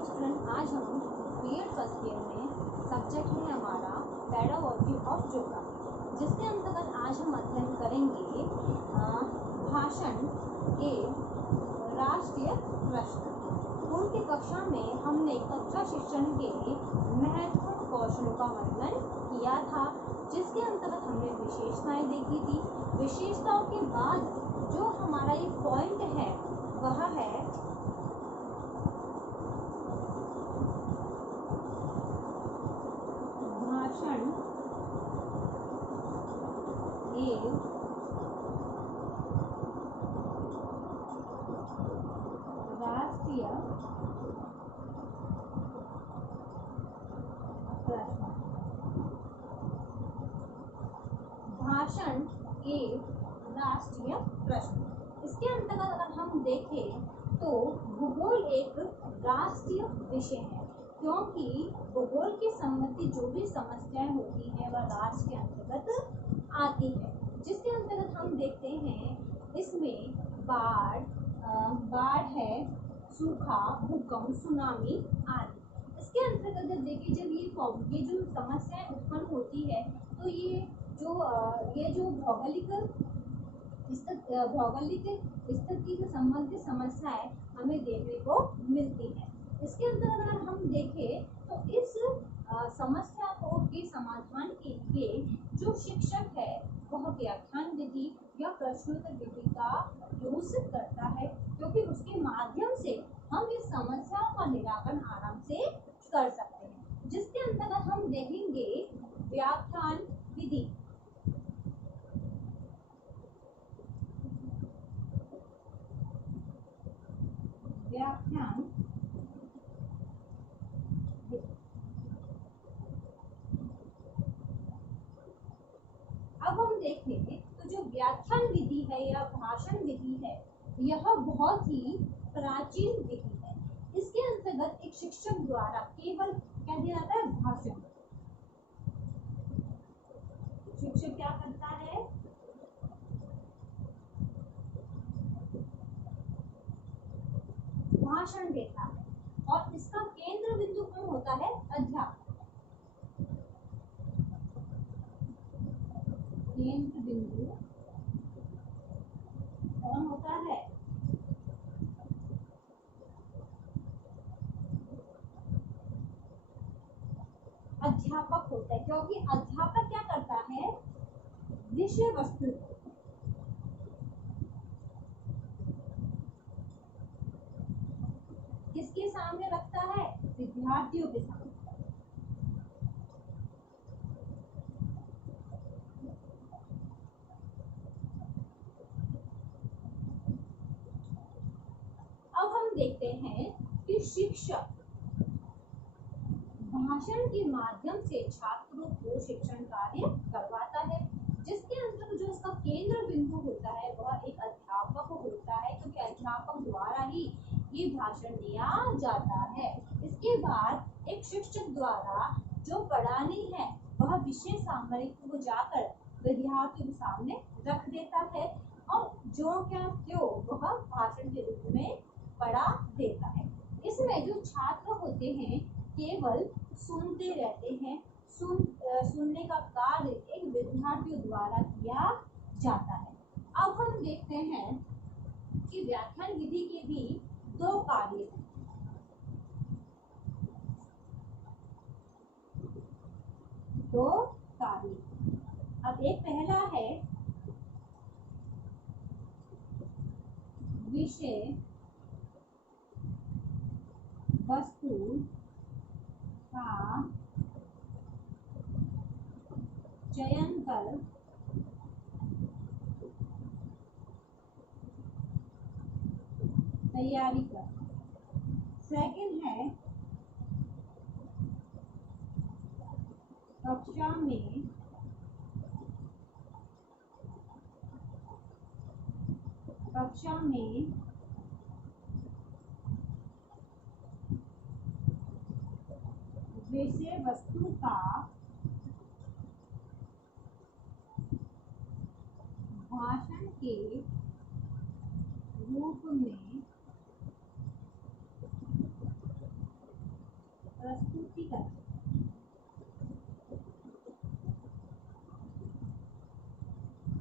Dear student, आज हम BEd first year में सब्जेक्ट है हमारा पेडागोजी ऑफ ज्योग्राफी, जिसके अंतर्गत आज हम अध्ययन करेंगे भाषण के राष्ट्रीय प्रश्न। पूर्व की कक्षा में हमने कक्षा शिक्षण के महत्वपूर्ण कौशलों का वर्णन किया था, जिसके अंतर्गत हमने विशेषताएं देखी थी। विशेषताओं के बाद जो हमारा एक पॉइंट है वह है भाषण एवं राष्ट्रीय प्रश्न। भाषण एवं राष्ट्रीय प्रश्न, इसके अंतर्गत अगर हम देखें तो भूगोल एक राष्ट्रीय विषय है, क्योंकि भूगोल के संबंधित जो भी समस्याएं होती हैं वह राष्ट्र के अंतर्गत आती है। जिसके अंतर्गत हम देखते हैं इसमें बाढ़ है, सूखा, भूकंप, सुनामी आदि। इसके अंतर्गत जब देखिए, जब ये जो समस्याएं उत्पन्न होती है तो ये जो भौगोलिक स्थिति से संबंधित समस्याएं हमें देखने को मिलती है। इसके अंतर्गत अगर हम देखें तो इस समस्या के समाधान के लिए जो शिक्षक है वह व्याख्यान विधि या प्रश्नोत्तर विधि का यूज करता है, क्योंकि उसके माध्यम से हम इस समस्याओं का निराकरण आराम से कर सकते हैं। जिसके अंतर्गत हम देखेंगे व्याख्यान विधि। अब हम देखें तो जो व्याख्यान विधि है या भाषण विधि है यह बहुत ही प्राचीन विधि है। इसके अंतर्गत एक शिक्षक द्वारा केवल क्या दिया जाता है, भाषण। शिक्षक क्या करता है, भाषण देता है, और इसका केंद्र बिंदु कौन होता है, अध्यापक। केंद्र बिंदु कौन होता है, अध्यापक होता है, क्योंकि अध्यापक क्या करता है, विषय वस्तु किसके सामने रखता है, विद्यार्थियों के सामने। अब हम देखते हैं कि शिक्षक भाषण के माध्यम से छात्रों को शिक्षण कार्य करवाता है, जिसके अंतर्गत जो उसका केंद्र बिंदु होता है वह एक अध्यापक होता है, क्योंकि अध्यापक द्वारा ही ये भाषण दिया जाता है। इसके बाद एक शिक्षक द्वारा जो पढ़ानी है वह विषय सामग्री को जाकर विद्यार्थियों के सामने रख देता है, और जो वह भाषण के रूप में पढ़ा देता है। इसमें जो छात्र होते हैं केवल सुनते रहते हैं। सुनने का कार्य एक विद्यार्थियों द्वारा किया जाता है। अब हम देखते हैं कि व्याख्यान विधि के भी दो कार्य हैं। अब एक पहला है विषय वस्तु का चयन कर तैयारी कर। सेकंड है कक्षा में विषय वस्तु का भाषण के रूप में सशक्तिकरण।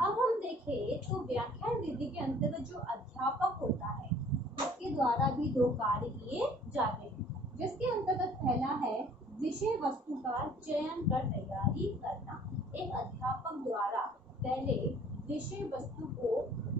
अब हम देखें तो व्याख्यान विधि के अंतर्गत जो अध्यापक होता है उसके द्वारा भी दो कार्य किए जाते हैं, जिसके अंतर्गत पहला है विषय वस्तु का चयन कर तैयारी करना। एक अध्यापक द्वारा पहले विषय वस्तु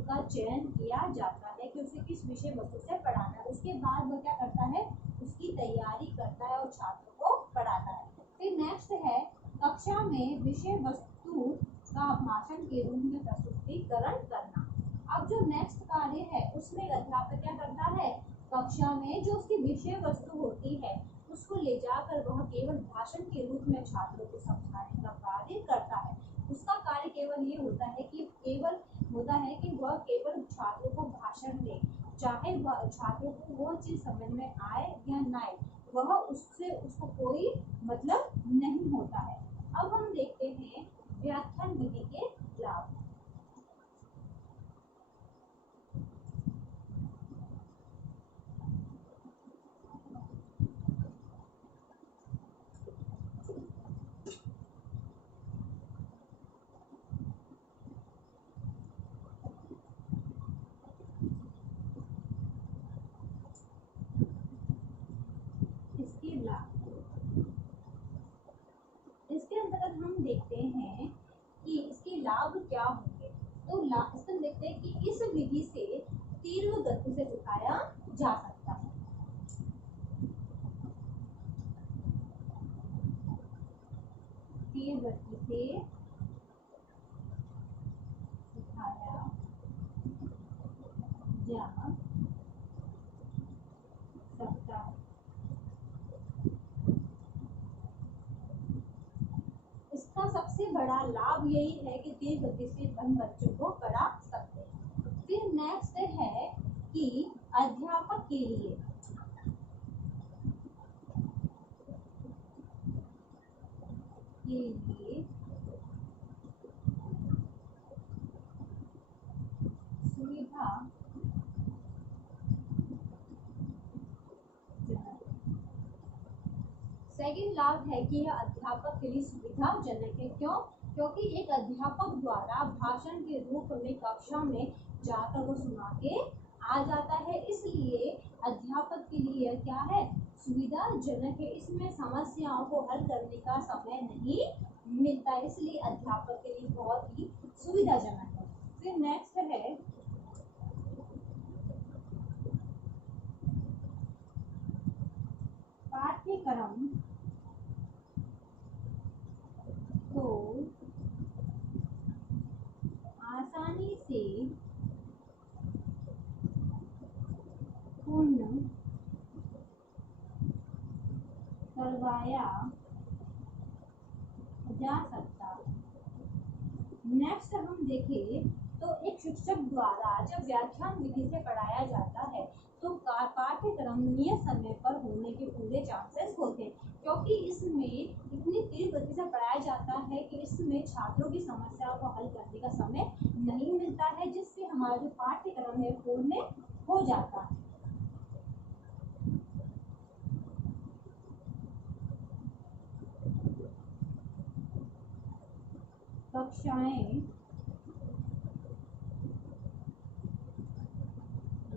का चयन किया जाता है कि उसे किस विषय वस्तु से पढ़ाना है, उसके बाद वह क्या करता है, उसकी तैयारी करता है और छात्र को पढ़ाता है। फिर नेक्स्ट है कक्षा में विषय वस्तु का भाषण के रूप में प्रस्तुतिकरण करना। अब जो नेक्स्ट कार्य है उसमें अध्यापक क्या करता है, कक्षा में जो उसकी विषय वस्तु होती है उसको ले जाकर वह केवल भाषण के रूप में छात्रों को समझाने का कार्य करता है। उसका कार्य केवल ये होता है कि वह केवल छात्रों को भाषण दे, चाहे वह छात्रों को वो चीज समझ में आए या ना आए, वह उसको कोई मतलब नहीं होता है। अब हम देखते हैं व्याख्यान विधि के लाभ। इसके अंतर्गत हम देखते हैं कि इसके लाभ क्या होंगे। तो इसमें देखते हैं कि इस विधि से तीव्र गति से सिखाया जा सकता है। तीव्र गति से सिखाया जा सकता है। इसका सबसे बड़ा लाभ यही है कि तेज गति से हम बच्चों को पढ़ा सकते हैं। फिर नेक्स्ट है कि अध्यापक के लिए सुविधा सेकेंड लाभ है कि यह अध्यापक के लिए सुविधाजनक है। क्यों? क्योंकि एक अध्यापक द्वारा भाषण के रूप में कक्षा में जाकर वो सुना के आ जाता है, इसलिए अध्यापक के लिए क्या है, सुविधाजनक है। इसमें समस्याओं को हल करने का समय नहीं मिलता, इसलिए अध्यापक के लिए बहुत ही सुविधाजनक है। फिर नेक्स्ट है पाठ्यक्रम को आसानी से पूर्ण करवाया जा सकता है। नेक्स्ट हम देखें तो एक शिक्षक द्वारा जब व्याख्यान विधि से पढ़ाया जाता है तो पाठ्यक्रम नियत समय पर होने के पूरे चांसेस होते हैं, क्योंकि इसमें इतनी तीव्र गति से पढ़ाया जाता है कि इसमें छात्रों की समस्याओं को हल करने का समय नहीं मिलता है, जिससे हमारा जो पाठ्यक्रम है पूर्ण हो जाता है। कक्षाएं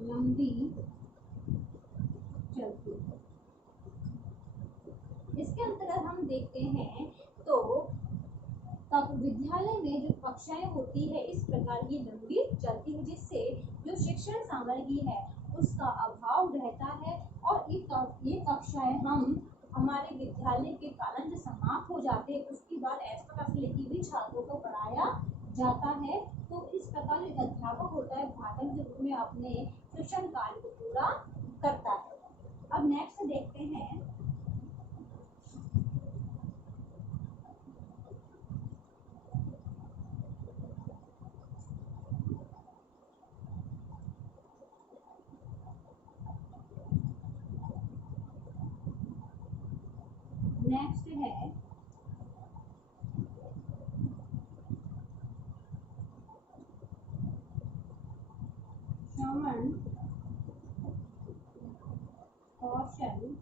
लंबी चलती है। इसके अंतर्गत हम देखते हैं तो विद्यालय में जो कक्षाएं होती है इस प्रकार की लंबी चलती है, जिससे जो शिक्षण सामग्री है उसका अभाव रहता है और ये कक्षाएं हम हमारे विद्यालय के कालन जो समाप्त हो जाते हैं उसके बाद एक्स्ट्रा क्लास लेके भी छात्रों को पढ़ाया जाता है। तो इस प्रकार एक अध्यापक होता है भाषण के रूप में अपने शिक्षण कार्य को पूरा करता है। अब नेक्स्ट देखते हैं नेक्स्ट है श्रवण कौशल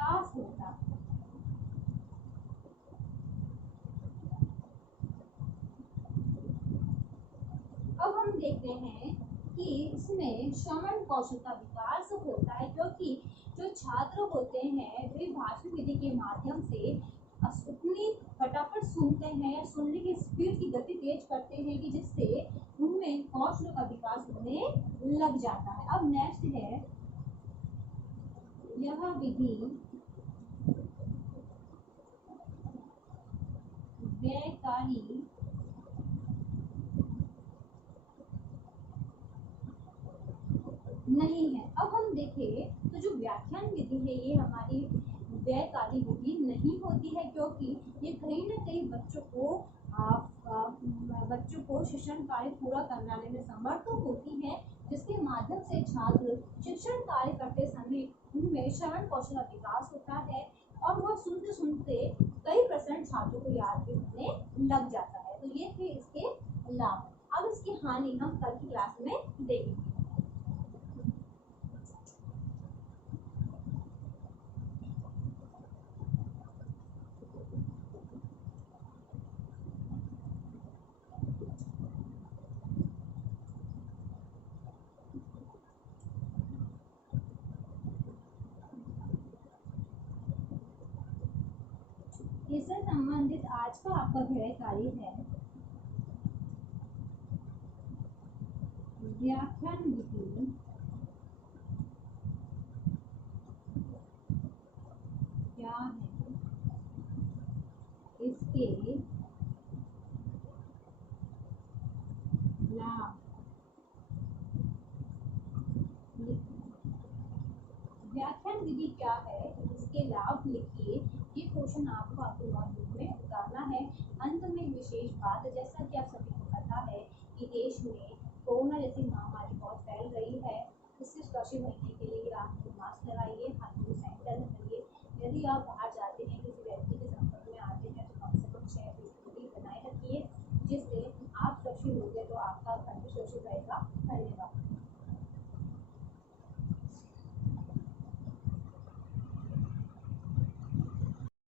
विकास होता। अब हम देखते हैं कि इसमें श्रवण कौशल का विकास होता है, क्योंकि जो छात्र होते हैं वे भाषण विधि के माध्यम से उतनी फटाफट सुनते हैं या सुनने की स्पीड की गति तेज करते हैं कि जिससे उनमें कौशल का विकास होने लग जाता है। अब नेक्स्ट है, यह विधि व्ययकारी नहीं है। अब हम देखें तो जो व्याख्यान विधि है ये हमारी व्ययकारी विधि नहीं होती है, क्योंकि ये कहीं ना कहीं बच्चों को शिक्षण कार्य पूरा कराने में समर्थ होती है, जिसके माध्यम से छात्र शिक्षण कार्य करते समय उनमें श्रवण कौशल का विकास होता है और वह सुनते सुनते कई % छात्रों को याद भी होने लग जाता है। तो ये थे इसके लाभ। अब इसकी हानि हम कल की क्लास में देखेंगे। इससे संबंधित आज का आपका गृह कार्य है व्याख्यान विधि क्या है, इसके लाभ। व्याख्यान विधि क्या है, इसके लाभ लिखिए। ये क्वेश्चन आपको आपके नोटबुक में उतारना है। अंत में एक विशेष बात, जैसा कि आप सभी को पता है कि देश में कोरोना जैसी महामारी बहुत फैल रही है, इससे सुरक्षित रहने के लिए आप मास्क लगाइए, हाथों को सैनिटाइज करिए। यदि आप बाहर जाते हैं, किसी व्यक्ति के संपर्क में आते हैं, तो कम से कम 6 फीट की दूरी बनाए रखिए, जिससे आप सुरक्षित होंगे तो आपका घर भी सुरक्षित रहेगा।